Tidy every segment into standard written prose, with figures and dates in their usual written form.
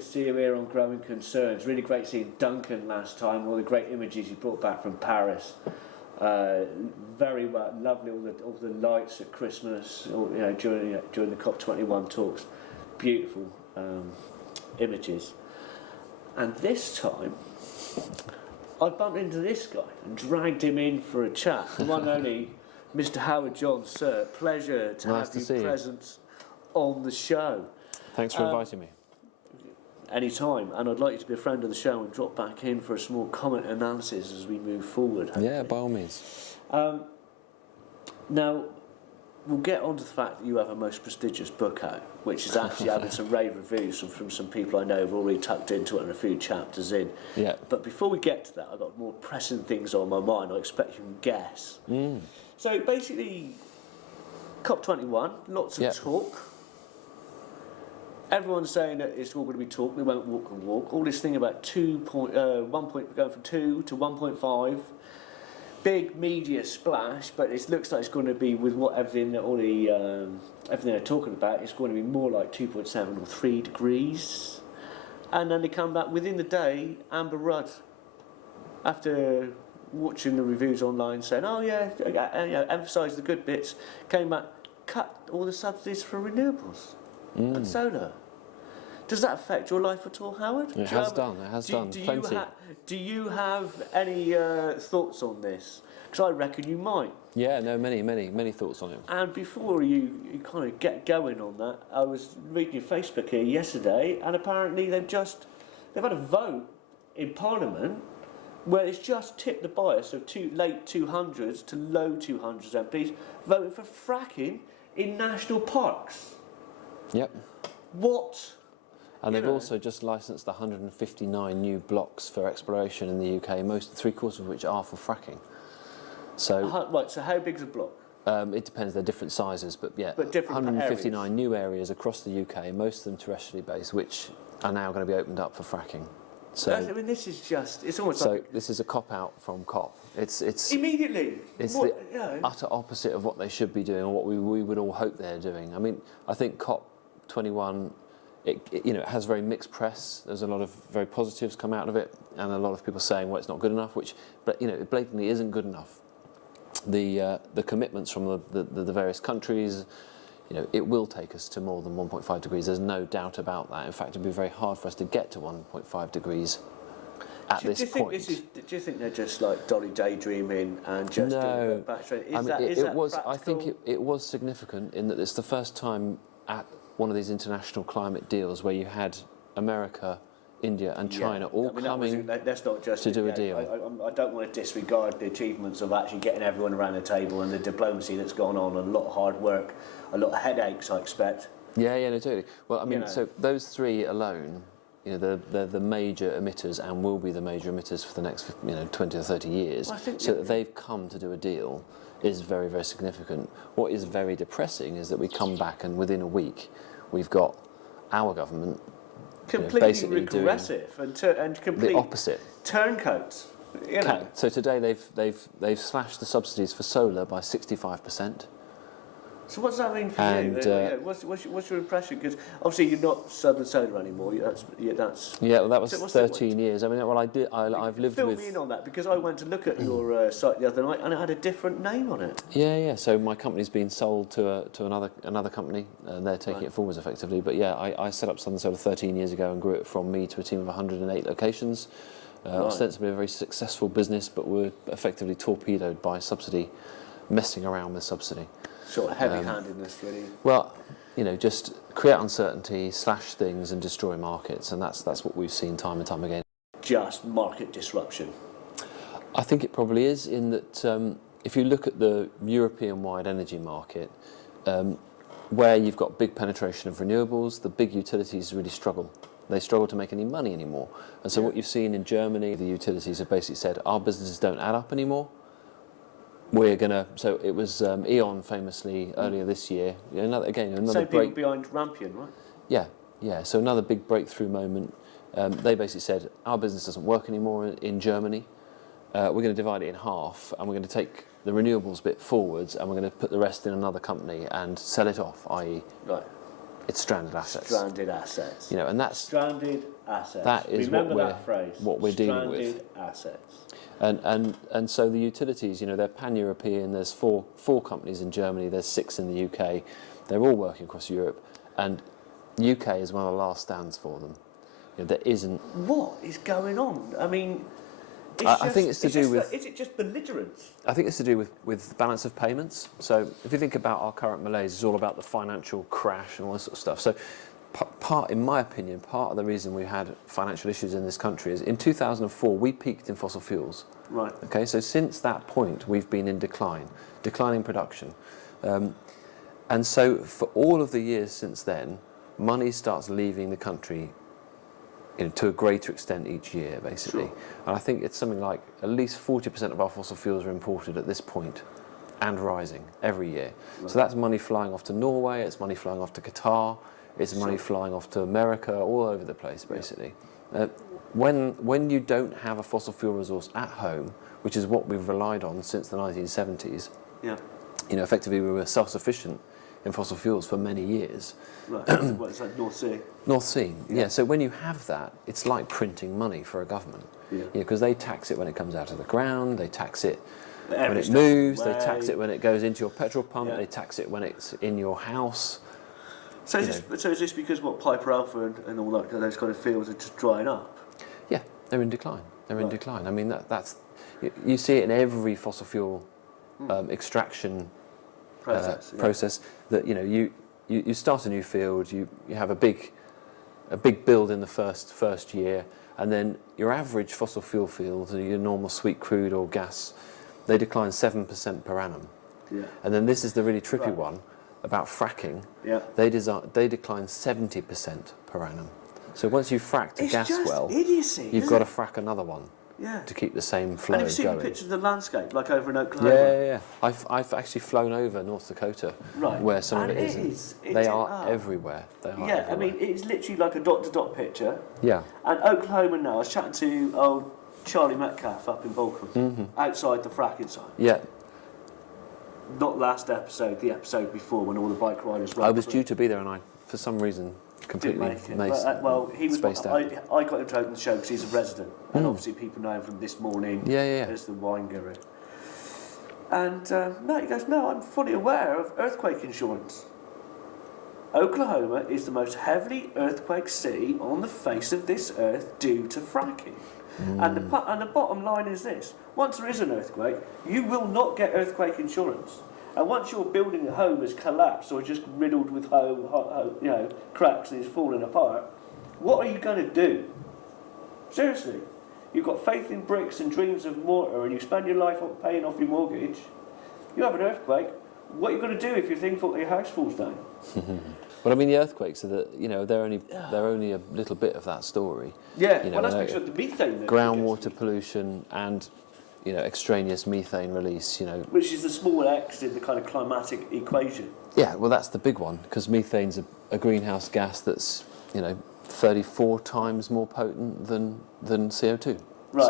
good to see you here on Growing Concerns. Really great seeing Duncan last time, all the great images you brought back from Paris. Very well, lovely, all the lights at Christmas, during the COP21 talks. Beautiful images. And this time, I bumped into this guy and dragged him in for a chat. The one and only Mr. Howard John, sir. Pleasure to have you present on the show. Thanks for inviting me. Anytime, and I'd like you to be a friend of the show and drop back in for a small comment analysis as we move forward. Hopefully. Yeah, by all means. Now, we'll get on to the fact that you have a most prestigious book out, which is actually having some rave reviews from some people I know who've already tucked into it and a few chapters in. Yeah. But before we get to that, I've got more pressing things on my mind. I expect you can guess. So basically, COP21, lots of talk. Everyone's saying that it's all going to be talk, we won't walk and walk. All this thing about going from 2 to 1.5. Big media splash, but it looks like it's going to be with everything they're talking about, it's going to be more like 2.7 or 3 degrees. And then they come back within the day, Amber Rudd, after watching the reviews online saying, oh yeah, emphasise the good bits, came back, cut all the subsidies for renewables and solar. Does that affect your life at all, Howard? It has done. Plenty. Do you have any thoughts on this? Because I reckon you might. Yeah, no, many thoughts on it. And before you kind of get going on that, I was reading your Facebook here yesterday, and apparently they've had a vote in Parliament where it's just tipped the bias of late 200s to low 200s MPs voting for fracking in national parks. Yep. What? And they've also just licensed 159 new blocks for exploration in the UK, three-quarters of which are for fracking. So right. So how big's a block? It depends. They're different sizes, but yeah, but different 159 areas. New areas across the UK, most of them terrestrially based, which are now going to be opened up for fracking. So I mean, this is just—it's almost so like this is a cop out from COP. It's immediately. It's utter opposite of what they should be doing, or what we would all hope they're doing. I mean, I think COP21. It has very mixed press. There's a lot of very positives come out of it, and a lot of people saying, well, it's not good enough, but it blatantly isn't good enough. The commitments from the various countries, it will take us to more than 1.5 degrees. There's no doubt about that. In fact, it'd be very hard for us to get to 1.5 degrees at this point. Do you think they're just like Dolly daydreaming and just doing it back straight? I think it was significant in that it's the first time at one of these international climate deals where you had America, India and China coming to do a deal. I don't want to disregard the achievements of actually getting everyone around the table and the diplomacy that's gone on, and a lot of hard work, a lot of headaches, I expect. Yeah, no, totally. Well, I mean, so those three alone, they're the major emitters and will be the major emitters for the next 20 or 30 years. Well, that they've come to do a deal is very, very significant. What is very depressing is that we come back and within a week we've got our government completely basically regressive and complete the opposite turncoats. So today they've slashed the subsidies for solar by 65%. So what does that mean for you? What's your impression? Because obviously you're not Southern Solar anymore. Well, that was 13 years. I mean, well, I've lived with. Fill me in on that, because I went to look at your site the other night and it had a different name on it. Yeah. So my company's been sold to another company, and they're taking it forwards effectively. But yeah, I set up Southern Solar 13 years ago and grew it from me to a team of 108 locations. Ostensibly a very successful business, but we're effectively torpedoed by subsidy, messing around with subsidy. Sort of heavy-handedness, really. Well, just create uncertainty, slash things, and destroy markets, and that's what we've seen time and time again. Just market disruption. I think it probably is, in that if you look at the European-wide energy market, where you've got big penetration of renewables, the big utilities really struggle. They struggle to make any money anymore, and so what you've seen in Germany, the utilities have basically said, our businesses don't add up anymore. So it was E.ON famously earlier this year. Another same people behind Rampion, right? Yeah. So another big breakthrough moment. They basically said, our business doesn't work anymore in Germany. We're going to divide it in half, and we're going to take the renewables bit forwards, and we're going to put the rest in another company and sell it off, i.e. Right. It's stranded assets. Stranded assets. You know, and that's Stranded assets. that is Remember what that phrase. what we're dealing with. Stranded assets. And so the utilities, you know, they're pan-European. There's four companies in Germany. There's 6 in the UK. They're all working across Europe, and UK is one of the last stands for them. You know, there isn't. What is going on? I mean, I think it's to do with. Is it just belligerence? I think it's to do with balance of payments. So if you think about our current malaise, it's all about the financial crash and all this sort of stuff. So in my opinion, part of the reason we had financial issues in this country is in 2004 we peaked in fossil fuels. Right. Okay, so since that point we've been in declining production. And so for all of the years since then, money starts leaving the country, you know, to a greater extent each year, basically. Sure. And I think it's something like at least 40% of our fossil fuels are imported at this point and rising every year. Right. So that's money flying off to Norway, it's money flying off to Qatar, it's money flying off to America, all over the place, basically. Yeah. When you don't have a fossil fuel resource at home, which is what we've relied on since the 1970s, Yeah. you know, effectively we were self-sufficient in fossil fuels for many years. Right. What is that, North Sea? North Sea, yeah. So when you have that, it's like printing money for a government. Yeah. Because they tax it when it comes out of the ground, they tax it when Every it step moves, of the they tax way. it when it goes into your petrol pump, Yeah. they tax it when it's in your house. So is this because what Piper Alpha and all that, those kind of fields are just drying up? Yeah, they're in decline. They're in Right. decline. I mean, that's you see it in every fossil fuel extraction process. That you know you start a new field, you have a big build in the first year, and then your average fossil fuel field, your normal sweet crude or gas, they decline 7% per annum. Yeah. And then this is the really tricky Right. one about fracking. Yeah. They decline 70% per annum. So once you've fracked a It's gas just well, idiocy. you've isn't got to it? frack another one Yeah. to keep the same flow And have you seen going. the pictures of the landscape, like over in Yeah, Oklahoma? yeah, yeah. I've actually flown over North Dakota, Right. where some And of it isn't. They are everywhere. They are Yeah, everywhere. I mean, it's literally like a dot-to-dot picture. Yeah. And Oklahoma now, I was chatting to old Charlie Metcalf up in Bolton, Mm-hmm. outside the fracking site. Yeah. Not last episode, the episode before when all the bike riders ran I was through. due to be there, and I, for some reason, Didn't completely make it. Well, he was. spaced out. I got him to open the show because he's a resident, and obviously people know him from This Morning. Yeah, yeah, yeah. As the wine guru. And no, he goes, no, I'm fully aware of earthquake insurance. Oklahoma is the most heavily earthquake city on the face of this earth due to fracking. And the bottom line is this: once there is an earthquake, you will not get earthquake insurance. And once your building at home has collapsed or just riddled with cracks and is falling apart, what are you going to do? Seriously, you've got faith in bricks and dreams of mortar, and you spend your life on paying off your mortgage. You have an earthquake. What are you going to do if your house falls down? Well, I mean, the earthquakes are they're only a little bit of that story. Yeah, You know, well, that's because of the methane. Groundwater pollution and extraneous methane release. Which is the small x in the kind of climatic equation. Yeah, well, that's the big one, because methane's a greenhouse gas that's 34 times more potent than CO2. Right.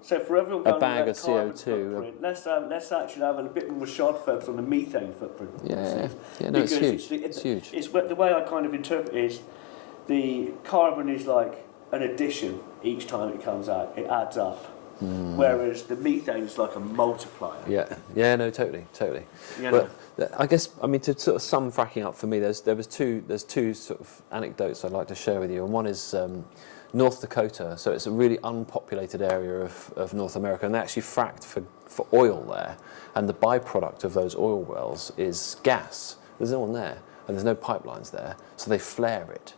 So for everyone a going bag with of that carbon CO2, footprint, let's actually have a bit more sharp focus on the methane footprint. yeah, no, it's Because huge. It's huge. It's the way I kind of interpret it is the carbon is like an addition each time it comes out. It adds up. Whereas the methane is like a multiplier. Yeah, no, totally. But I guess, I mean, to sort of sum fracking up for me, there's two sort of anecdotes I'd like to share with you, and one is North Dakota. So it's a really unpopulated area of North America, and they actually fracked for oil there, and the byproduct of those oil wells is gas. There's no one there, and there's no pipelines there, so they flare it.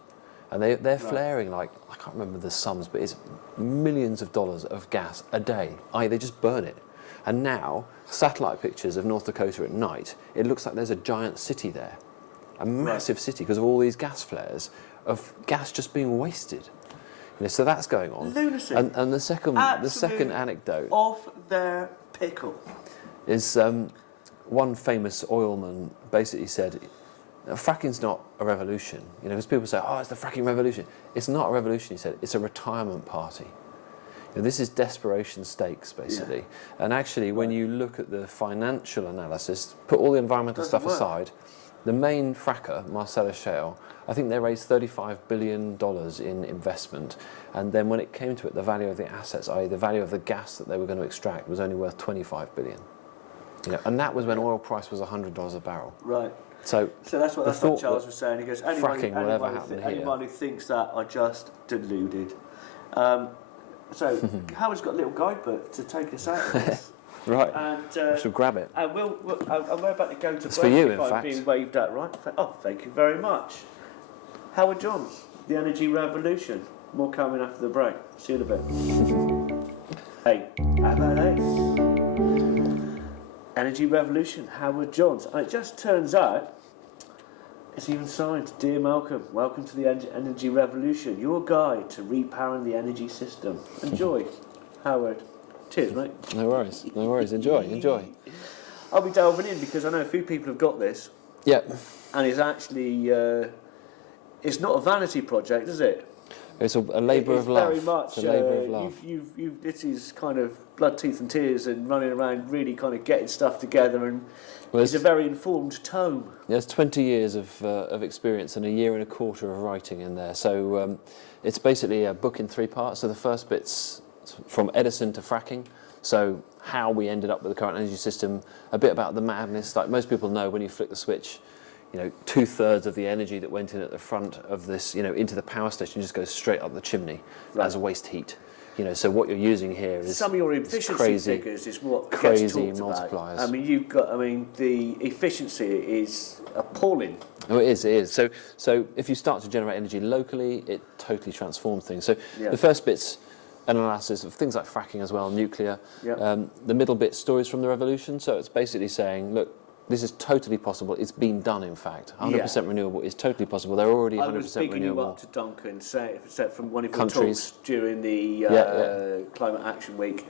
And they're flaring like, I can't remember the sums, but it's millions of dollars of gas a day. They just burn it. And now, satellite pictures of North Dakota at night, it looks like there's a giant city there. A massive city, because of all these gas flares, of gas just being wasted. So that's going on. Lunacy. And the second Absolute anecdote off their pickle. is one famous oilman basically said, fracking's not a revolution, because people say, it's the fracking revolution. It's not a revolution, he said, it's a retirement party. This is desperation stakes, basically. Yeah. And actually, when you look at the financial analysis, put all the environmental stuff aside, the main fracker, Marcellus Shale, I think they raised $35 billion in investment. And then when it came to it, the value of the assets, i.e. the value of the gas that they were going to extract, was only worth $25 billion. You know, and that was when oil price was $100 a barrel. Right. So that's what Charles was saying. He goes, fracking will ever happen here. anyone who thinks that are just deluded. So Howard's got a little guidebook to take us out of this. Right. And I shall grab it. and we're about to go to It's break for you, if in I'm fact. being waved at, right? Oh, thank you very much. Howard Johns, The Energy Revolution. More coming after the break. See you in a bit. Hey, how about this? Energy Revolution, Howard Johns. And it just turns out it's even signed, Dear Malcolm, welcome to the Energy Revolution, your guide to repowering the energy system. Enjoy, Howard. Cheers, mate. No worries. No worries. Enjoy. I'll be delving in because I know a few people have got this, Yeah. and it's actually it's not a vanity project, is it? It's a labour of love. Very much. It's a labour of love. You've this is kind of blood, teeth, and tears, and running around, really kind of getting stuff together, and Well, it's a very informed tome. There's 20 years of experience and a year and a quarter of writing in there. So it's basically a book in 3 parts. So the first bit's from Edison to fracking. So how we ended up with the current energy system, a bit about the madness. Like most people know, when you flick the switch, you know, 2/3 of the energy that went in at the front of this, you know, into the power station just goes straight up the chimney as waste heat. You know, so what you're using here is some of your efficiency figures is what gets talked about. multipliers. I mean, the efficiency is appalling. Oh, it is. So if you start to generate energy locally, it totally transforms things. So the first bit's an analysis of things like fracking as well, nuclear. Yeah. The middle bit, stories from the revolution. So it's basically saying, look, this is totally possible. It's been done, in fact. 100% renewable is totally possible. They're already 100% renewable. I was bigging you up to Duncan, say from one of your Countries. talks during the Climate Action Week,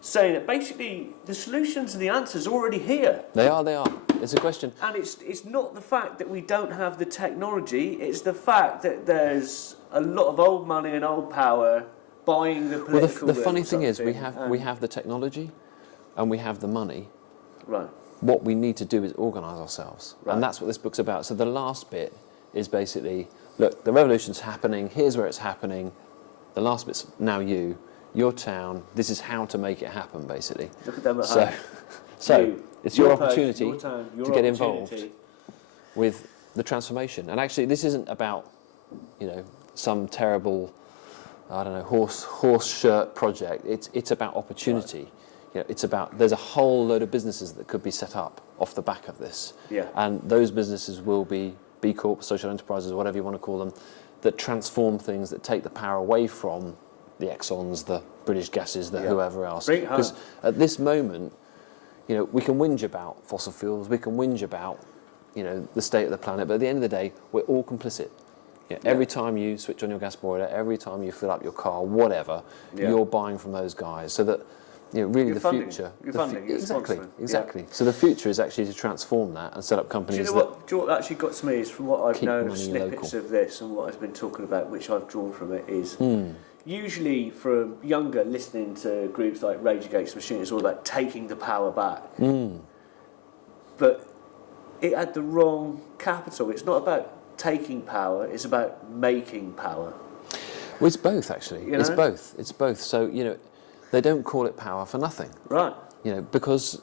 saying that basically the solutions and the answers are already here. They are. It's a question. And it's not the fact that we don't have the technology, it's the fact that there's a lot of old money and old power buying the political Well, the funny thing is, we something, have the technology and we have the money. Right. What we need to do is organise ourselves. Right. And that's what this book's about. So the last bit is basically, look, the revolution's happening, here's where it's happening. The last bit's now your town, this is how to make it happen, basically. Look at them at home. So it's your opportunity your town, your to get opportunity. involved with the transformation. And actually, this isn't about, you know, some terrible, I don't know, horse shirt project. It's about opportunity. Right. You know, it's about, there's a whole load of businesses that could be set up off the back of this. Yeah. And those businesses will be B Corp, social enterprises, whatever you want to call them, that transform things, that take the power away from the Exxons, the British Gases, the whoever else. Because at this moment, you know, we can whinge about fossil fuels, we can whinge about, you know, the state of the planet, but at the end of the day, we're all complicit. You know, every time you switch on your gas boiler, every time you fill up your car, whatever, you're buying from those guys. So that, you know, really future. You're funding. Exactly. Yeah. So the future is actually to transform that and set up companies. Do you know what actually got to me is, from what I've known of snippets of this and what I've been talking about, which I've drawn from it, is usually from younger listening to groups like Rage Against the Machine, it's all about taking the power back. But it had the wrong capital. It's not about taking power, it's about making power. Well, it's both, actually. You know? It's both. So, you know, they don't call it power for nothing. Right. You know, because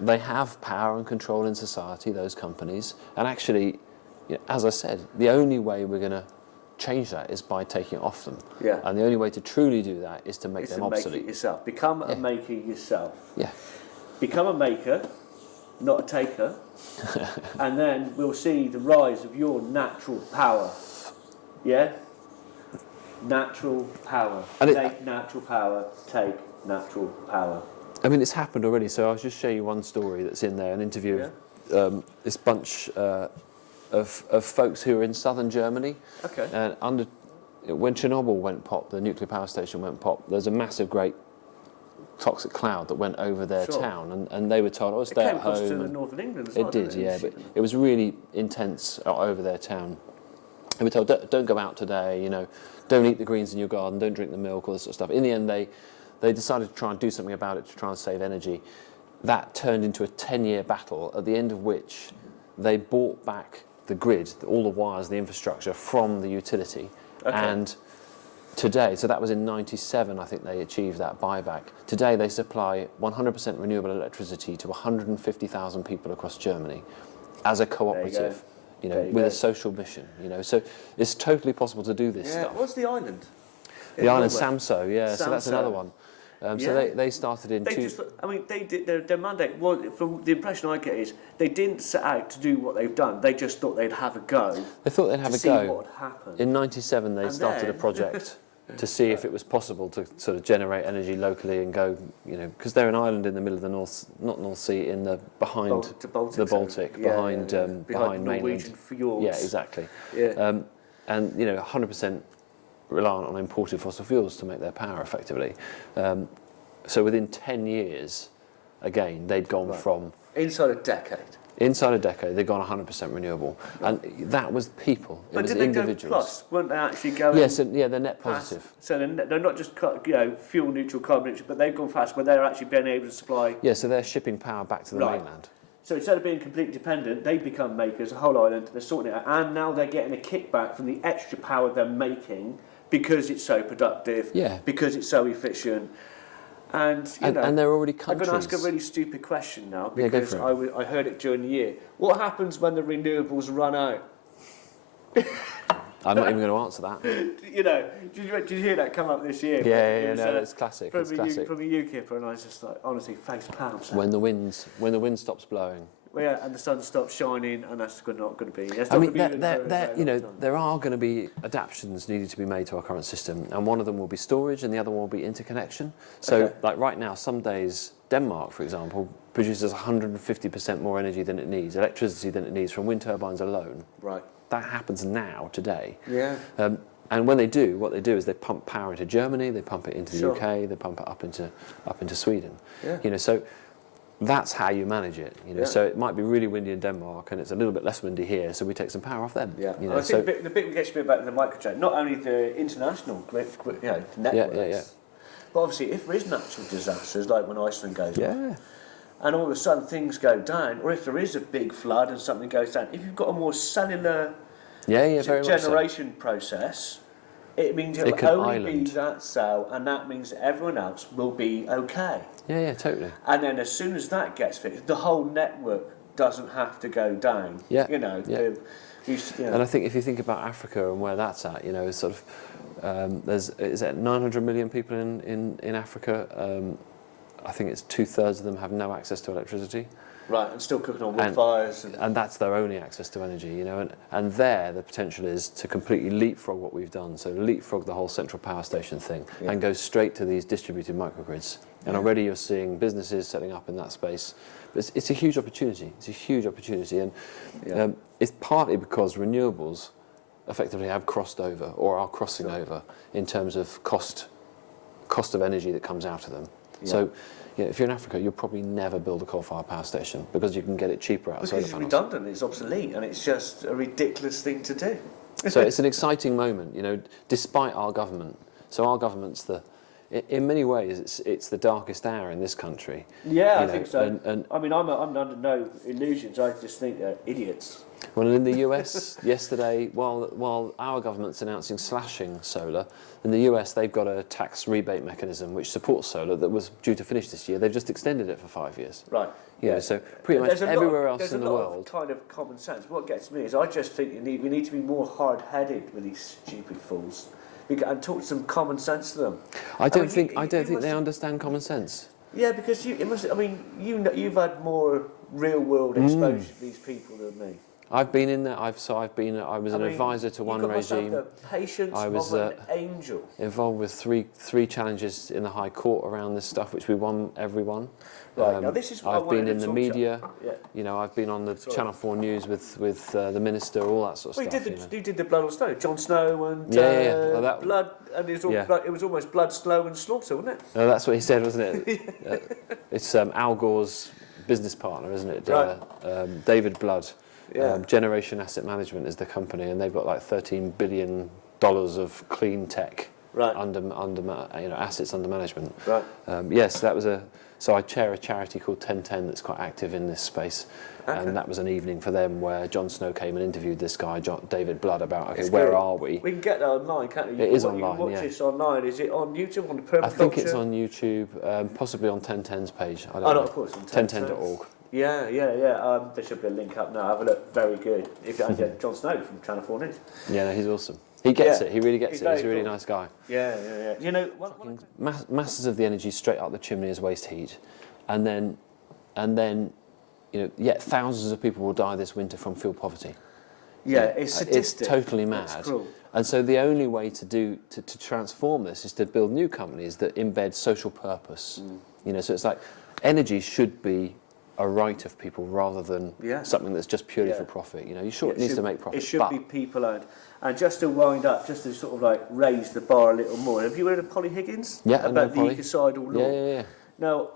they have power and control in society, those companies. And actually, you know, as I said, the only way we're going to change that is by taking it off them. Yeah. And the only way to truly do that is to make them obsolete. Make it yourself. Become a maker yourself. Yeah. Become a maker, not a taker. And then we'll see the rise of your natural power. Yeah? Natural power. Take natural power. Take natural power. I mean, it's happened already. So I'll just show you one story that's in there, an interview of this bunch of folks who are in southern Germany. Okay. And when Chernobyl went pop, the nuclear power station went pop, there's a massive, great toxic cloud that went over their town, and they were told, "Oh, stay at home." It came across to northern England as well. It did, yeah, but it was really intense over their town. They were told, "Don't go out today. You know, don't eat the greens in your garden. Don't drink the milk, all this sort of stuff." In the end, they decided to try and do something about it to try and save energy. That turned into a 10-year battle, at the end of which they bought back the grid, all the wires, the infrastructure from the utility, and today, so that was in '97, I think they achieved that buyback. Today they supply 100% renewable electricity to 150,000 people across Germany as a cooperative, with a social mission, So it's totally possible to do this stuff. What's the island? The island Samso, so that's another one. So they started in they did their mandate. From the impression I get is they didn't set out to do what they've done. They just thought they'd have a go. They thought they'd have to a see go. what would happen. In '97, they started a project to see if it was possible to sort of generate energy locally and go, because they're an island in the middle of the not North Sea, in the behind the Baltic, behind Norwegian mainland fjords. Yeah, exactly. Yeah. And 100% reliant on imported fossil fuels to make their power effectively. So within 10 years, again, they'd gone from inside a decade. Inside a decade, they've gone 100% renewable, and that was people. It was individuals. Go plus? Weren't they actually going? Yes, they're net positive. So they're not just fuel neutral, carbon neutral, but they've gone fast where they're actually being able to supply. Yeah, so they're shipping power back to the mainland. So instead of being completely dependent, they've become makers, a whole island. They're sorting it out, and now they're getting a kickback from the extra power they're making because it's so productive. Yeah. Because it's so efficient. And they're already countries. I'm going to ask a really stupid question now because I heard it during the year. What happens when the renewables run out? I'm not even going to answer that. Did you hear that come up this year? Yeah, it's classic. From a UKIPper, and I was just like, honestly, face palms. When the wind stops blowing. Well, yeah, and the sun stops shining, and that's not going to be. There are going to be adaptations needed to be made to our current system, and one of them will be storage, and the other one will be interconnection. So, like right now, some days, Denmark, for example, produces 150% more energy than it needs, electricity than it needs from wind turbines alone. Right. That happens now, today. Yeah. And when they do, what they do is they pump power into Germany, they pump it into the UK, they pump it up into Sweden. Yeah. So that's how you manage it. So it might be really windy in Denmark and it's a little bit less windy here, so we take some power off them. Yeah. I think the bit that gets me about the microgrid, not only the international networks, but obviously if there is natural disasters like when Iceland goes off, and all of a sudden things go down, or if there is a big flood and something goes down, if you've got a more cellular generation process, it means it'll only be that cell, and that means that everyone else will be okay. Yeah, totally. And then as soon as that gets fixed, the whole network doesn't have to go down. Yeah. And I think if you think about Africa and where that's at, sort of, is 900 million people in Africa. I think it's 2/3 of them have no access to electricity. Right, and still cooking on wood fires. And that's their only access to energy, and there the potential is to completely leapfrog what we've done, so leapfrog the whole central power station thing and go straight to these distributed microgrids. And already you're seeing businesses setting up in that space. But it's a huge opportunity. It's a huge opportunity, and it's partly because renewables effectively have crossed over or are crossing over in terms of cost of energy that comes out of them. Yeah. So, if you're in Africa, you'll probably never build a coal-fired power station because you can get it cheaper out of solar panels. It's redundant, it's obsolete, and it's just a ridiculous thing to do. So it's an exciting moment, despite our government. So our government's in many ways, it's the darkest hour in this country. Yeah, I think so. And I mean, I'm under no illusions. I just think they're idiots. Well, in the US yesterday, while our government's announcing slashing solar, in the US they've got a tax rebate mechanism which supports solar that was due to finish this year. They've just extended it for 5 years. Right. So pretty much everywhere else in the world. There's a lot of kind of common sense. What gets me is I just think we need to be more hard-headed with these stupid fools and talk some common sense to them. I don't think they understand common sense. Yeah, because you've had more real-world exposure to these people than me. I've been in there. I was an advisor to one regime. The patience of an angel. Involved with three challenges in the High Court around this stuff, which we won every one. Right. Now this is what I've been in the media. Yeah. I've been on the Channel 4 News with the minister, all that sort of stuff. You did the Blood on Snow, Jon Snow and Blood, and it was almost Blood, Snow and Slaughter, wasn't it? No, that's what he said, wasn't it? It's Al Gore's business partner, isn't it? Right. David Blood. Yeah. Generation Asset Management is the company, and they've got like $13 billion of clean tech Right. assets under management. Right. Yes, that was So I chair a charity called 1010 that's quite active in this space. Okay. And that was an evening for them where Jon Snow came and interviewed this guy, David Blood, about, It's where good. are we? We can get that online, can't we? It is You online, can watch yeah. this online. Is it on YouTube, on the I Permaculture? think it's on YouTube, possibly on 1010's page. I don't Oh, know. no, of course, on 1010.org. Yeah. There should be a link up now. Have a look. Very good. If you get Jon Snow from Channel 4 News. Yeah, no, he's awesome. He gets it. He really gets He's it. He's a very really cool. nice guy. Yeah. You know, Masses of the energy straight up the chimney as waste heat, and then, yet thousands of people will die this winter from fuel poverty. it's sadistic. It's totally mad. It's cruel. And so the only way to transform this is to build new companies that embed social purpose. So it's like energy should be a right of people rather than something that's just purely for profit. It needs to make profit. It should be people owned. And just to wind up, just to sort of like raise the bar a little more. Have you heard of Polly Higgins? Yeah, about the Polly. ecocidal law. Yeah. Now,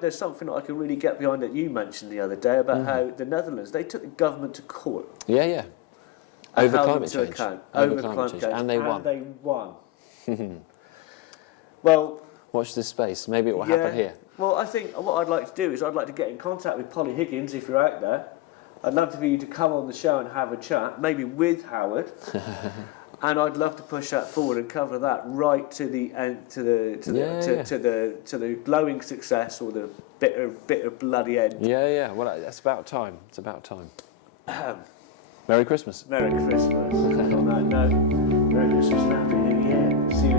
there's something that I can really get behind that you mentioned the other day about how the Netherlands, they took the government to court. Yeah. And Over held climate them to change. account. Over climate change. And they won. Well, watch this space. Maybe it will happen here. Well, I think what I'd like to do is I'd like to get in contact with Polly Higgins if you're out there. I'd love for you to come on the show and have a chat, maybe with Howard. And I'd love to push that forward and cover that right to the end, to the glowing success or the bitter bloody end. Yeah. Well, that's about time. It's about time. Merry Christmas. Merry Christmas. On that note, Merry Christmas and Happy New Year. See you